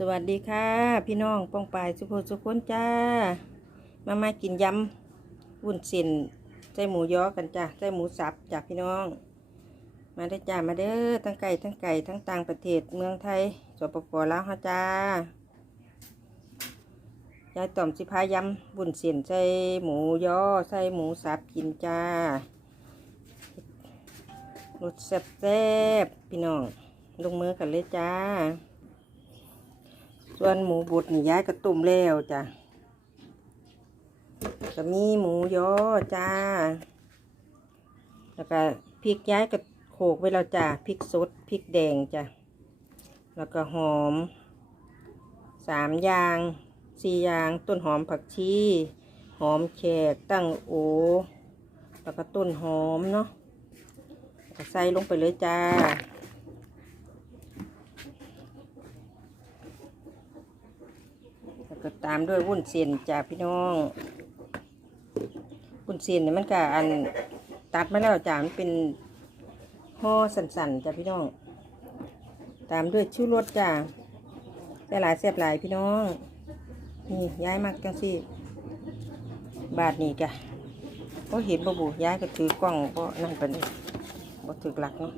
สวัสดีค่ะ พี่น้องป้องปายสุโขสุขนจ้า มามากินยำวุ้นเส้นใส่หมูยอกันจ้าใส่หมูสับจากพี่น้อง มาได้จ้ามาเด้อทั้งไก่ทั้งไก่ทั้งต่างประเทศเมืองไทยสปปลาวฮะจ้ายายต่อมสิพายำวุ้นเส้นใส่หมูยอใส่หมูสับกินจ้ารสแซ่บๆพี่น้อง ลงมือกันเลยจ้า ส่วนหมูบดนี่ย้ายกระตุ่มแล้วจ้ะก็มีหมูยอจ้า แล้วก็พริกย้ายกระโขกไว้แล้วจ้ะพริกสดพริกแดงจ้ะแล้วก็หอมสามอย่างสี่อย่างต้นหอมผักชีหอมแขกตั้งโอแล้วก็ต้นหอมเนาะใส่ลงไปเลยจ้า แล้วก็ตามด้วยวุ้นเส้นจ้าพี่น้องวุ้นเส้นเนี่ยมันก็อันตัดมาแล้วจ้ามันเป็นห่อสันๆจ้าพี่น้อง ตามด้วยชูรสจ้าแต่หลายแซ่บหลายพี่น้อง นี่ย้ายมากจังสิบาทนี่จ้ะก็เห็นบ่บุย้ายก็ถือกล้องก็นั่นไปเลยบ่ถือหลักเนาะ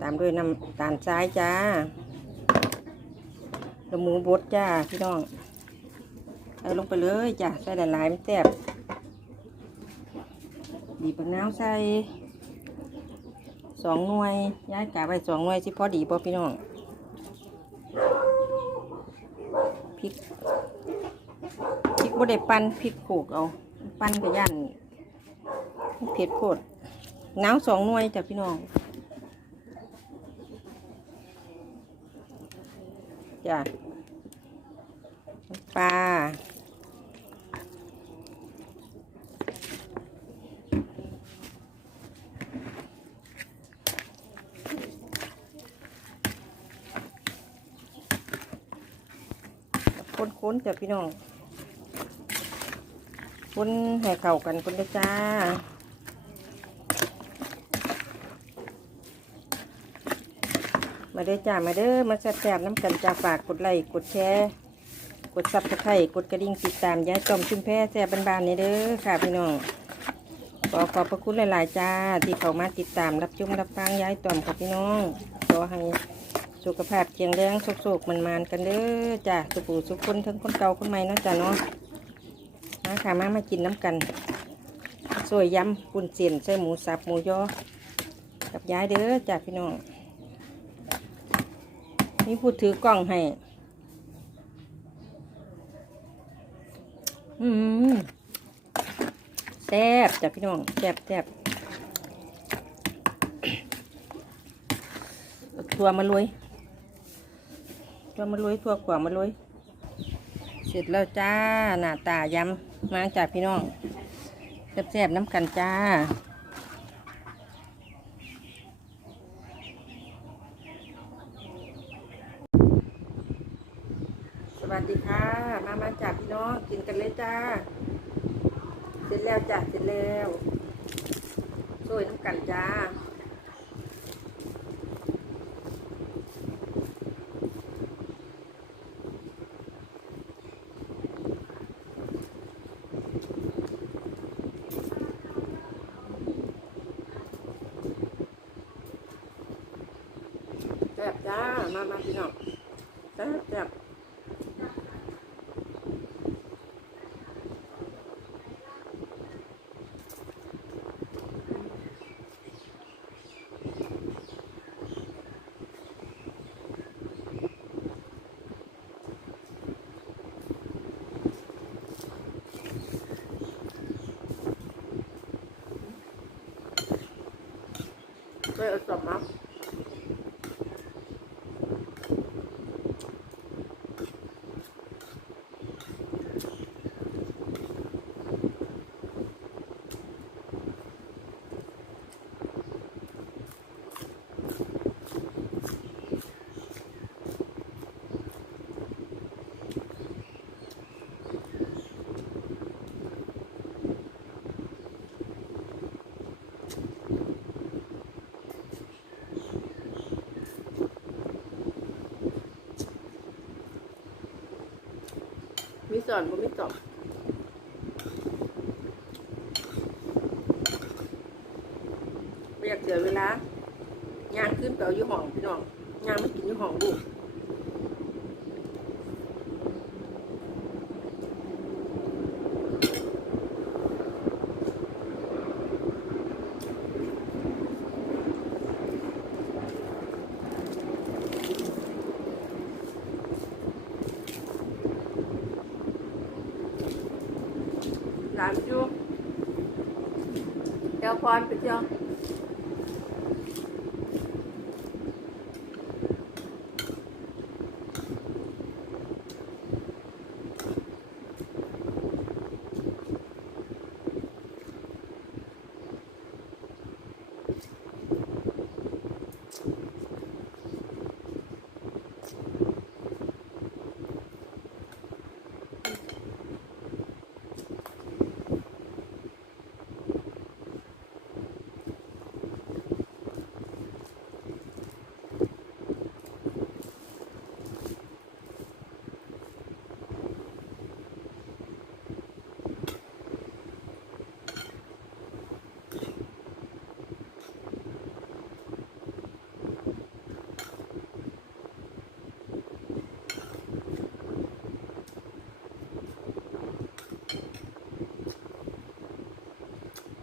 ตามด้วยน้ำตาลทรายจ้าล้วหมูบดจ้าพี่น้อง ใส่ลงไปเลยจ้าใส่หลายๆมันแซ่บดีปักน้ำใส่สองหน่วยย้ายกาไปสองหน่วยสิพอดีพอพี่น้องพริกพริกบดได้ปั้นพริกโขกเอา ปั้นกับย่านเผ็ดโคตรน้ำสองหน่วยจ้ะพี่น้องจ้ะปลาค้ นจ้ะพี่น้องคนให้เข้ากันคนเด้จ้ามาเด้อจ้ามาเด้อมาแซ่บๆน้ำกันจ้าฝากกดไลค์กดแชร์กดซับสไครต์กดกระดิ่งติดตามย้ายจอมชุมแพแซ่บบานๆนี่เด้อค่ะพี่น้องขอขอบพระคุณหลายๆจ้า ที่เข้ามาติดตามรับชมรับฟังย้ายจอมค่ะพี่น้องขอให้ สุขภาพแข็งแรงสุขๆมันๆกันเด้อจ้าสุขูสุขคนทั้งคนเก่าคนใหม่เนาะจ้าเนาะมาค่ะมามากินน้ำกันสวยยำปุ่นเสียนใส่หมูสับหมูยอกับย้ายเด้อจ้าพี่น้องนี่พูดถือกล้องให้อืมแซ่บจ้ะพี่น้องแซ่บแซ่บเอาถั่วมาลุย ถั่วมาลุยถั่วขวามาลุยเสร็จแล้วจ้าหน้าตายำมาจากพี่น้องแซ่บแซ่บน้ำกันจ้าสวัสดีค่ะ มามาจากพี่น้องกินกันเลยจ้า เสร็จแล้วจ้ะเสร็จแล้วช่วยน้ำกันจ้า แซ่บจ้า มามาพี่น้องแซ่บแซ่บไม่เมีสอนบ่มีตอบไม่อยากเสียเวลาย่างขึ้นเปเอาอยู่ห้องพี่น้องย่างไม่กินอยู่ห้องลูกร้านอยู่ เจ้า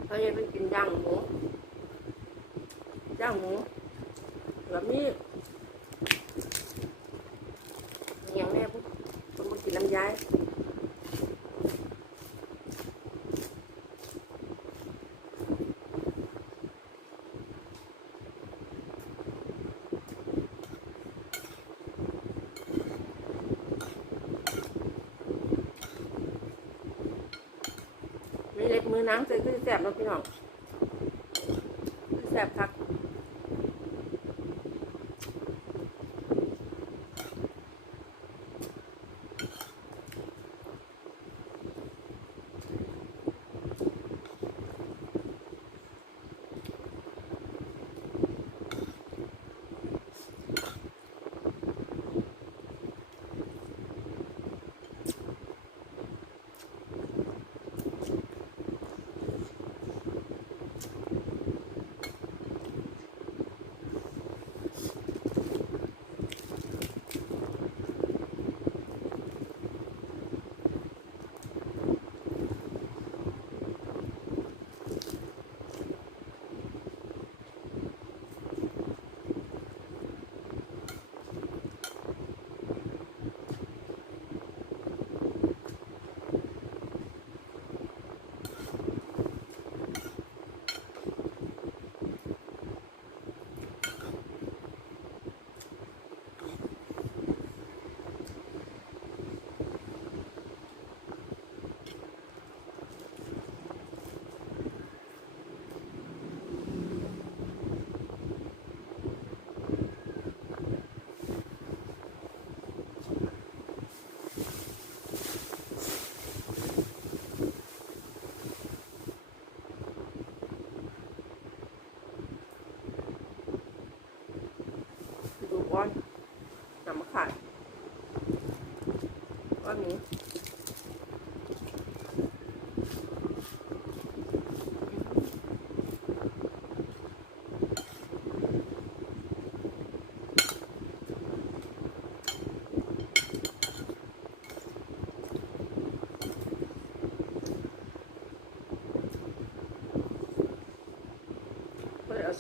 เขาจะเป็นกินย่างหมูย่างหมูแบบนี้อย่างแม่ปุ๊บผมมากินน้ำย้าย มือน้ำใส่ก็จะแสบแล้วพี่น้องแสบค่ะ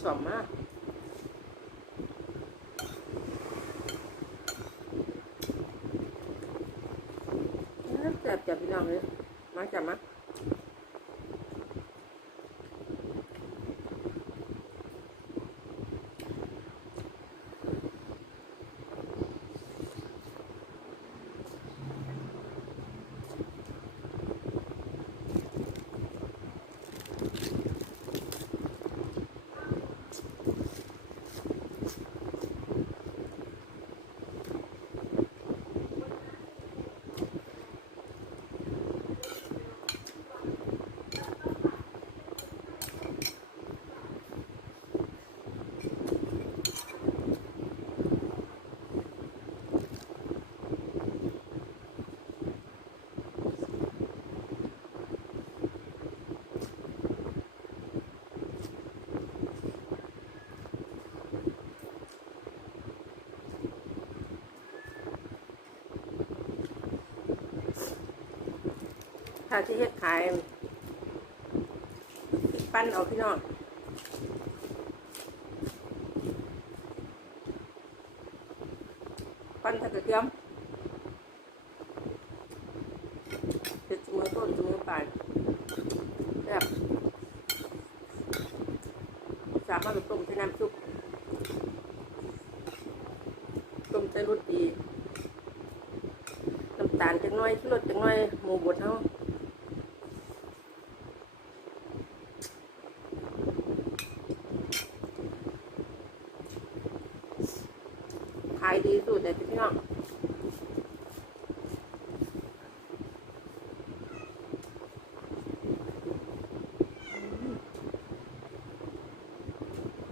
สมมาแซ่บจับพี่น้องเลยมาจับมาาที่เฮ็ดขายปั้นเอาพี่น้องปั้นถ้ากระเทียมเสร็จเสมอต้นเสมอปลายแบบสามารถไปต้มใช้น้ำซุปต้มใช้รสดีน้ำตาลจังน้อยชูรสจังน้อยหมูบดเฮาขายดีสุดเลยพี่น้อง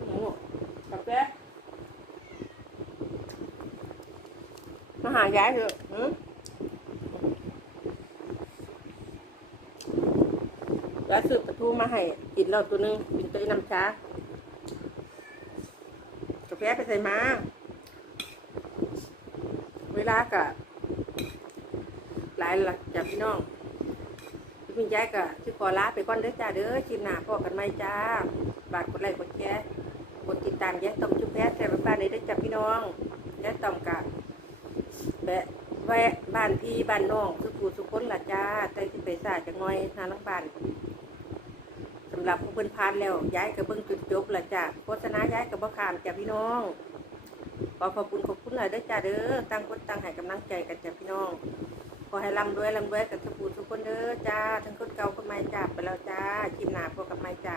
โอ้กาแฟมาหายายเถอะหืมแล้วสืบปลาทูมาให้กินเราตัวนึงกินตัวน้ำชากาแฟไปใส่มาเวลากะหลายหลักจากพี่น้องพี่คุณยายกะที่ขอลาไปก่อนเด้อจ้าเด้อคลิปหน้าพอกันไหมจ้า บาทกดไลค์กดแชร์กดติดตามแย้ต้มชุบแพ้แซ่บบ้านในเด้อจ้าพี่น้องแย้ต้มกะ แวะแวะบ้านพี่บ้านน้องสุขุสุคนละจ้าแต่ที่ไปสาจังน้อยทางน้องบ้านสำหรับผู้เพิ่นพานแล้ว ย้ายกับเบิ้งจุดจบละจ้ะโฆษณาย้ายกับบ่ขามจ้ะพี่น้องขอขอบคุณขอบคุณหลายเด้อจ้าเด้อตั้งคนตั้งให้กำลังใจกันจ้ะพี่น้องขอให้ร่ำรวยร่ำรวยกับทุกผู้ทุกคนเด้อจ้าทั้งคนเก่าคนใหม่จ้าไปแล้วจ้าคลิปหน้าพบกับใหม่จ้า